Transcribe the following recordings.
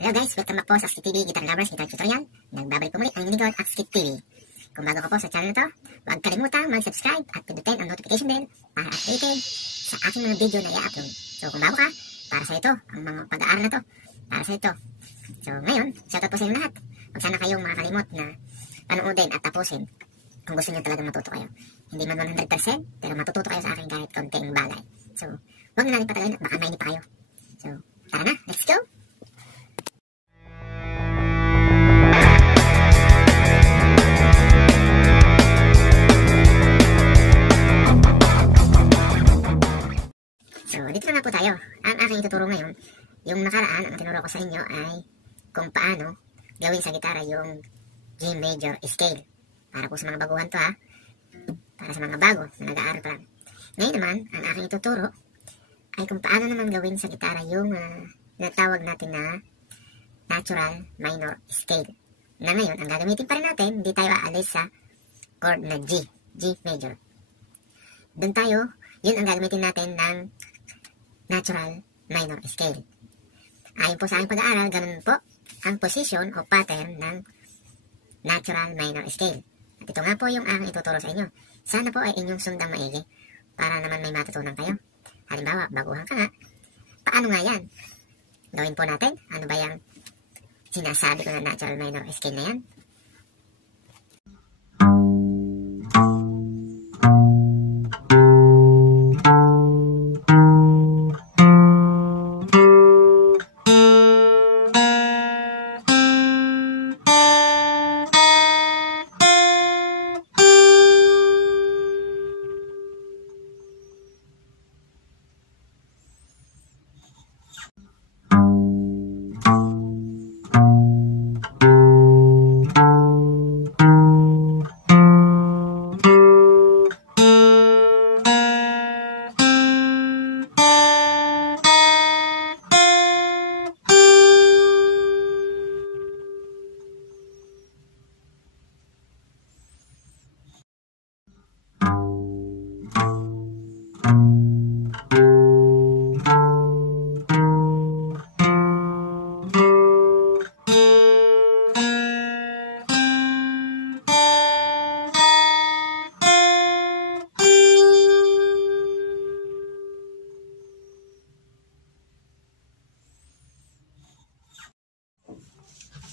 Hello guys, welcome back po sa Skit TV Guitar Lovers Guitar Tutorial. Nagbabalik po muli ang lingkod at Skit TV. Kung bago ka po sa channel na to, huwag kalimutang mag-subscribe at pindutin ang notification bell para updated sa aking mga video na i-upload. So kung bago ka, para sa ito, ang mga pag-aaral na to, para sa ito. So ngayon, shoutout po sa inyong lahat. Huwag sana kayong makakalimot na panoodin at tapusin kung gusto nyo talagang matuto kayo. Hindi man 100%, pero matututo kayo sa akin kahit konting bagay. So, huwag na natin patagalin at baka mainip pa kayo. So, tara na, let's go! So, dito na nga po tayo. Ang aking ituturo ngayon, yung nakaraan, ang tinuro ko sa inyo ay kung paano gawin sa gitara yung G major scale. Para po sa mga baguhan to ha. Para sa mga bago na nag-aaral pa lang. Ngayon naman, ang aking ituturo ay kung paano naman gawin sa gitara yung natawag natin na natural minor scale. Na ngayon, ang gagamitin pa rin natin, hindi tayo aalis sa chord na G major. Doon tayo, yun ang gagamitin natin ng natural minor scale. Ayon po sa aking pag-aaral, ganun po ang position o pattern ng natural minor scale. At ito nga po yung aking ituturo sa inyo. Sana po ay inyong sundang maigi para naman may matutunan kayo. Halimbawa, baguhan ka nga. Paano nga yan? Gawin po natin. Ano ba yung sinasabi ko na natural minor scale na yan?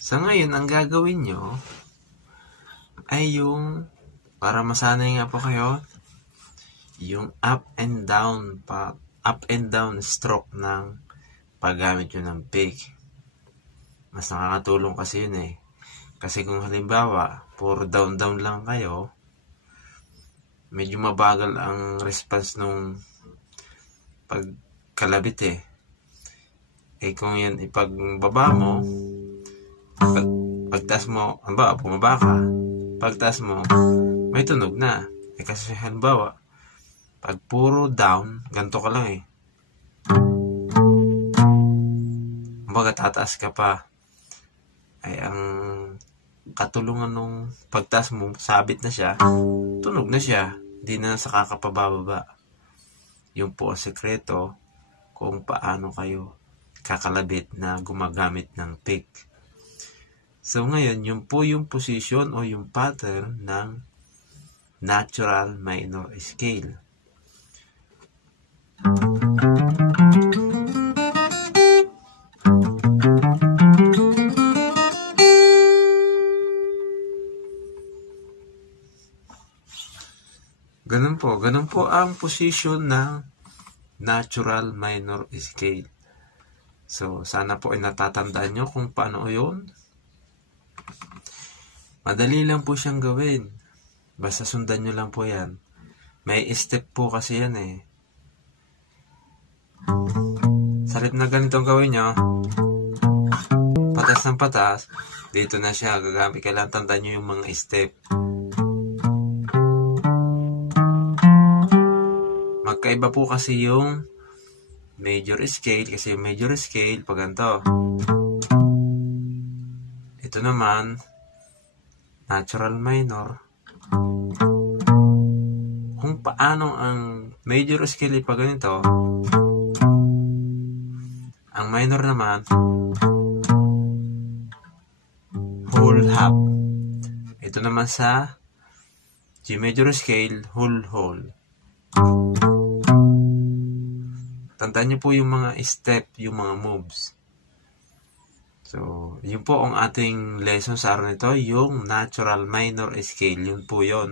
Sa ngayon, ang gagawin nyo ay yung, para masanay nga po kayo, yung up and down stroke ng paggamit nyo ng pick. Mas nakakatulong kasi yun eh. Kasi kung halimbawa, puro down lang kayo, medyo mabagal ang response nung pagkalabit eh. Eh kung yan ipagbaba mo, pagtaas mo, halimbawa, bumaba ka, pagtaas mo, may tunog na. Eh kasi halimbawa, pag puro down, ganito ka lang eh. Kumbaga, tataas ka pa. Ay, ang katulungan nung pagtaas mo, sabit na siya, tunog na siya. Hindi na sa kakapababa. Yung po ang sekreto kung paano kayo kakalabit na gumagamit ng pick. So ngayon, yun po yung position o yung pattern ng natural minor scale. Ganun po ang position ng natural minor scale. So sana po ay natatandaan nyo kung paano yun. Madali lang po siyang gawin. Basta sundan nyo lang po yan. May step po kasi yan eh. Sa halip na ganitong gawin nyo, patas ng patas, dito na siya gagamit. Kailangan tandaan nyo yung mga step. Magkaiba po kasi yung major scale. Kasi yung major scale, pag ganito. Ito naman, natural minor. Kung paano ang major scale pa ganito, ang minor naman whole half. Ito naman sa G major scale, whole. Tandaan niyo po yung mga step, yung mga moves. So, yun po ang ating lesson sa araw nito, yung natural minor scale. Yun po yun.